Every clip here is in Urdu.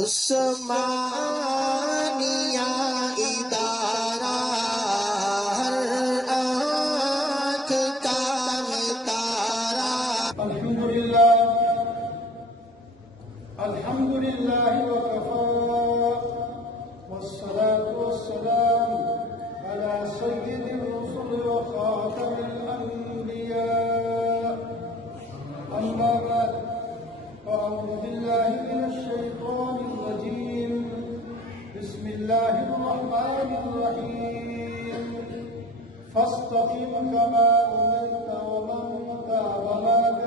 عثمانیہ ادارہ ہر آنکھ کا تارا. الحمد لله وكفى والصلاة والسلام على سيد الرسل وخاتم الأنبياء. أما بعد فأعوذ بالله من الشيطان الرجيم. بسم الله الرحمن الرحيم. فاستقم كما أمرت ومن تاب معك.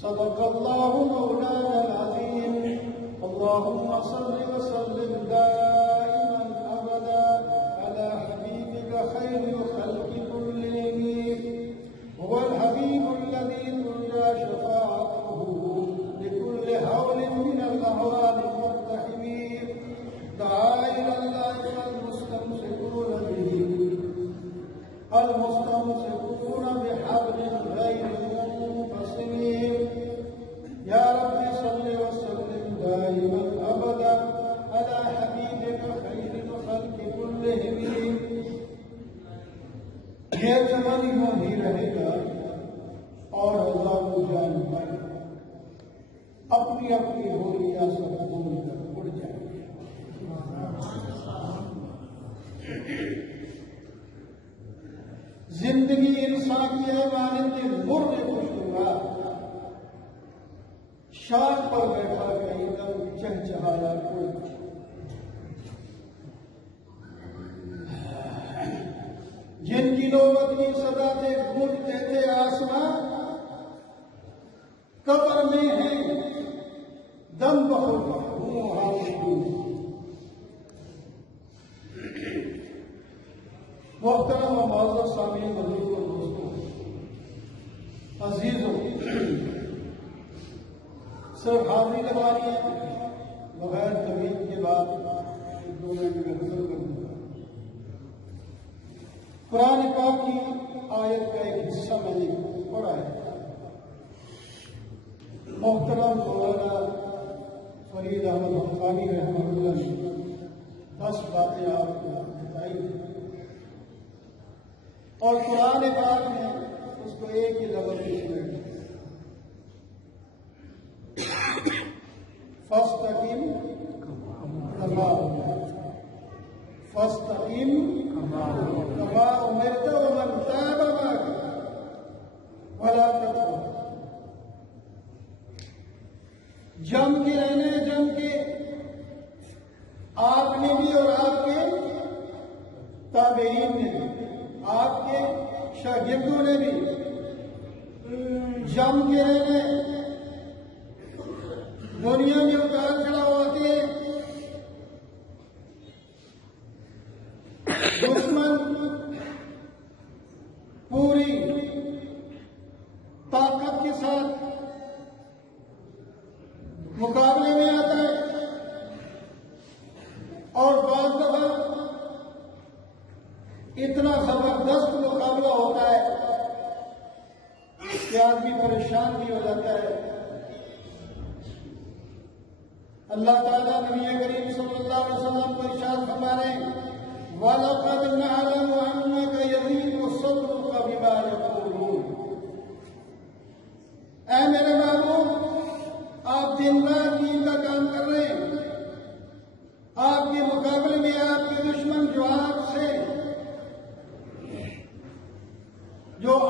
صدق الله مولانا العظيم. اللهم صل وسلم دائما أبدا على حبيبك خير الخلق كلهم. هو الحبيب الذي ترجى شفاعته لكل هول من الأهوال المقتحم. دعا إلى الله المستمسكون به المستمسكون بحبل غير منفصل. يا رب صل وسلم دائما أبدا على حبيبك خير الخلق كلهم. یہ زمان یوں ہی رہے گا اور ہزاروں جانور اپنی اپنی بولیاں سب بول کر اڑ جائیں گے. زندگی انسان کی ہے مانند مرغ خوشگوار. شاخ پر بیٹھا کہیں دم چہچہایا کوئی. جن کی نوبت کی صدا سے گونجتے تھے آسمان، قبر میں ہیں دم بخود محترم و معزز سامعین حضور و دوستوں، عزیزوں، صرف حاضری لگانی ہے بغیر تمہید کے بعد دو منٹ میں گزر کر دوں گا. قرآن پاک کی آیت کا ایک حصہ میں نے پڑھا ہے. محترم مولانا فرید احمد حقانی رحمہ اللہ نے 10 باتیں آپ کو بتائی ہیں اور قرآن پاک نے اس کو ایک ہی لفظ میں فاستقم كما فاستقم كما أمرت ومن تاب معك ولا تكفر. جم کے رہنے جم کے آپ نے بھی اور آپ کے تابعین نے بھی، آپ کے شاگردوں نے بھی جم کے رہنے. دنیا میں اتار چڑھاؤ آتے ہیں، دشمن پوری طاقت کے ساتھ مقابلے میں آتا ہے اور بعض دفعہ اتنا زبردست مقابلہ ہوتا ہے کہ آدمی پریشان بھی ہو جاتا ہے. اللہ تعالیٰ نبی کریم صلی اللہ علیہ وسلم کو ارشاد فرما رہے ہیں وَلَقَدْ نَعْلَمُ أَنَّكَ يَضِيقُ صَدْرُكَ بِمَا يَقُولُونَ. اے میرے محبوب، آپ دن رات دین کا کام کر رہے ہیں. آپ کے مقابلے میں آپ کے دشمن جو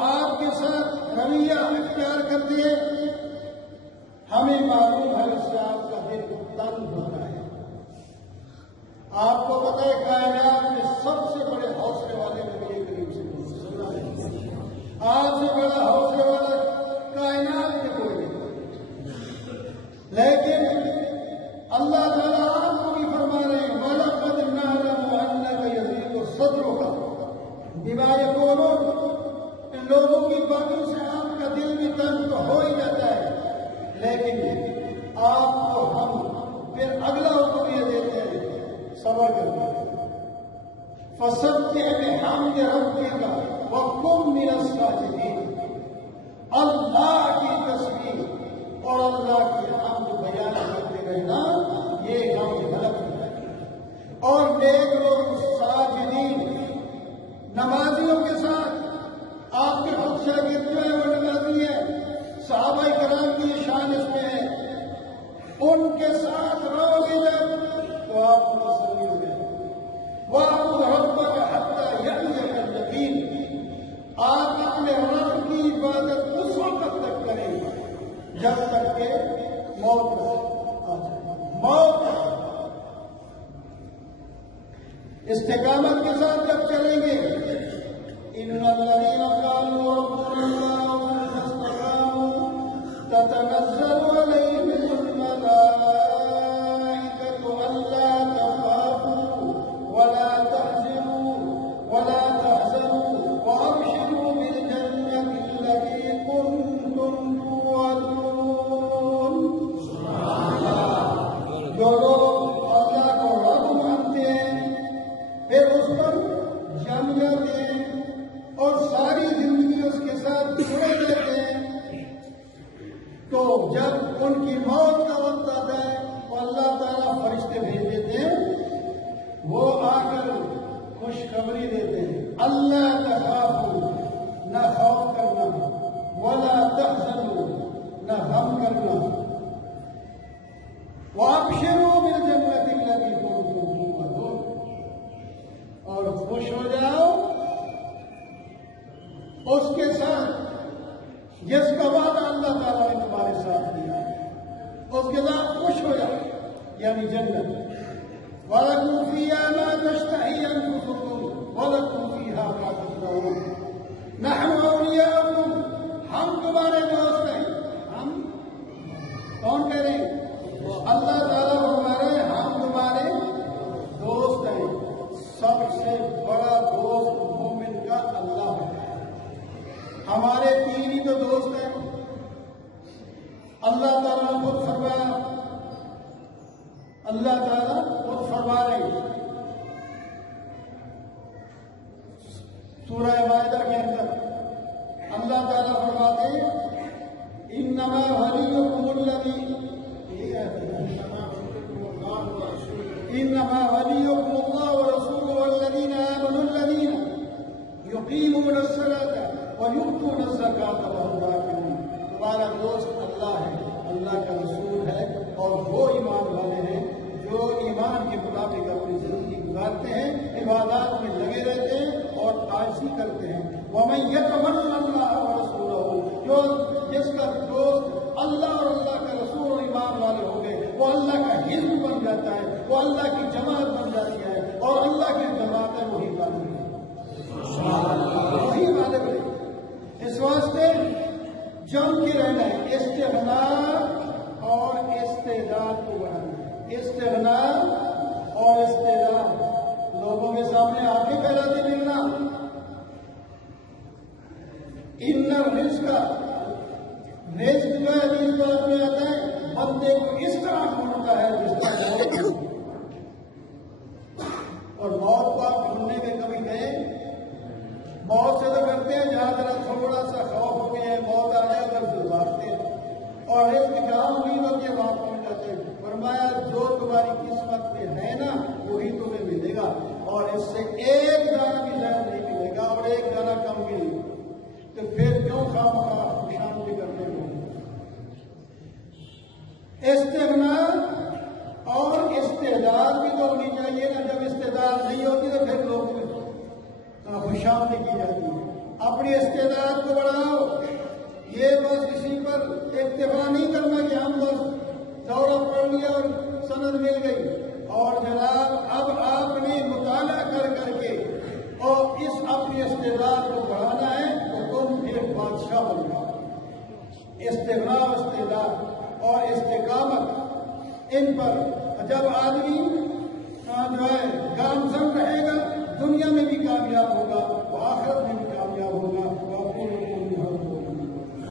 آپ کے ساتھ رویہ اختیار کرتے ہیں، ہمیں معلوم ہے اس سے آپ کا دل تنگ ہوتا ہے. آپ کو پتہ ہے کائنات میں سب سے بڑے حوصلے والے نبی کریم سے آپ سے بڑا حوصلے والا کائنات میں کوئی نہیں. لیکن اللہ تعالیٰ آپ کو بھی فرما رہے ہیں وَلَقَدْ نَعْلَمُ أَنَّكَ يَضِيقُ صَدْرُكَ بِمَا يَقُولُونَ. ان لوگوں کی باتوں سے آپ کا دل بھی تنگ تو ہو ہی جاتا ہے، لیکن آپ کو ہم پھر اگلا حکم یہ دیتے ہیں صبر کرنا. فَسَبِّحْ بِحَمْدِ رَبِّكَ وَكُن مِّنَ السَّاجِدِينَ. اللہ کی تسبیح اور اللہ کی حمد بیان ان کے ساتھ رہو گے جب تو آپ کو تسلی ہو جائے گی۔ وَاعْبُدْ رَبَّكَ حَتَّىٰ يَأْتِيَكَ الْيَقِينُ، آپ اپنے رب کی عبادت اس وقت تک کریں جب تک کہ موت آ جائے۔ موت استقامت کے ساتھ جب چلیں گے، إِنَّ الَّذِينَ قَالُوا رَبُّنَا اللَّهُ ثُمَّ اسْتَقَامُوا تَتَنَزَّلُ عَلَيْهِمُ الْمَلَائِكَةُ أَلَّا تَخَافُوا وَلَا تَحْزَنُوا وَأَبْشِرُوا بِالْجَنَّةِ الَّتِي كُنتُمْ تُوعَدُونَ۔ جو لوگ اللہ کو رب مانتے ہیں پھر اس پر جم جاتے ہیں اور ساری زندگی اس کے ساتھ جڑے رہتے ہیں، تو جب ان کی موت کا وقت آتا ہے تو اللہ تعالیٰ فرشتے بھیج دیتے ہیں، وہ آ کر خوشخبری دیتے ہیں، اللہ تخافوا، نہ خوف کرنا، ولا تحزنوا، نہ غم کرنا، وابشروا بالجنة التي كنتم توعدون، اور خوش ہو جاؤ اس کے ساتھ جس کا وعدہ اللہ تعالیٰ نے تمہارے ساتھ دیا ہے، اس کے ساتھ خوش ہو جاؤ، یعنی جنت۔ وَلَكُمْ فِيهَا مَا تَشْتَهِي أَنفُسُكُمْ وَلَكُمْ فِيهَا مَا تَدَّعُونَ۔ نَحْنُ أَوْلِيَاؤُكُمْ، ہم تمہارے دوست ہیں۔ ہم کون کہہ رہے ہیں؟ اللہ تعالیٰ ہمارے، ہم تمہارے دوست ہیں۔ سب سے بڑا دوست مومن کا اللہ ہے۔ ہمارے تین ہی تو دوست ہیں۔ اللہ تعالیٰ خود فرمایا، اللہ تعالیٰ خود فرما رہے ہیں سورہ مائدہ کے اندر، اللہ تعالیٰ فرماتے ہیں انما ولیکم الذی انما ولیکم اللہ ورسولہ والذین آمنوا الذین یقیمون الصلاۃ وَيُؤْتُونَ الزَّكَاةَ وَهُمْ رَاكِعُونَ۔ تمہارا دوست اللہ ہے، اللہ کا رسول ہے، اور وہ ایمان والے ہیں جو ایمان کے مطابق اپنی زندگی گزارتے ہیں، عبادات میں لگے رہتے ہیں اور عاجزی کرتے ہیں۔ وَمَن يَتَوَلَّ اللَّهَ وَرَسُولَهُ، جو جس کا دوست اللہ اور اللہ کا رسول اور ایمان والے ہو گئے، وہ اللہ کا حزب بن جاتا ہے، وہ اللہ کی جماعت بن جاتی ہے، اور اللہ کی جماعت ہے وہی غالب ہے، وہی غالب ہے۔ اس واسطے جم کے رہنا ہے، استغنا اور استعداد کو بڑھانا ہے۔ استغنا اور استعداد، لوگوں کے سامنے آنکھیں پھیلاتے ملنا۔ ان الرزق جو ہے حدیث بات میں آتا ہے، بندے کو اس طرح ڈھونڈتا ہے جس طرح اور موت کو آپ ڈھونڈنے میں کبھی گئے؟ موت سے تو کرتے ہیں جہاں ذرا تھوڑا سا خوف ہو گیا ہے، موت آ جائے کر گزارتے ہیں، اور رزق جہاں امید ہوتی ہے وہاں پہنچ جاتے ہیں۔ فرمایا جو تمہاری قسمت میں ہے نا وہی تمہیں ملے گا، اور اس سے ایک دانہ بھی زیادہ نہیں ملے گا اور ایک دانہ کم ملے گا، تو پھر کیوں خواہ شامل کرتے ہو؟ استغنا اور استعداد بھی تو ہونی چاہیے نا۔ جب استعداد نہیں ہوتی تو پھر لوگ خوشامدی کی جاتی ہے۔ اپنی استعداد کو بڑھاؤ، یہ بس کسی پر اکتفا نہیں کرنا کہ ہم بس دورہ پڑھ لیا اور سند مل گئی، اور جناب اب آپ نے مطالعہ کر کر کے اور اس اپنی استعداد کو بڑھانا ہے تو تم ایک بادشاہ بن جاؤ۔ استغنا، استعداد اور استقامت، ان پر جب آدمی جو ہے گامزن رہے گا، دنیا میں بھی کامیاب ہوگا، وہ آخرت میں بھی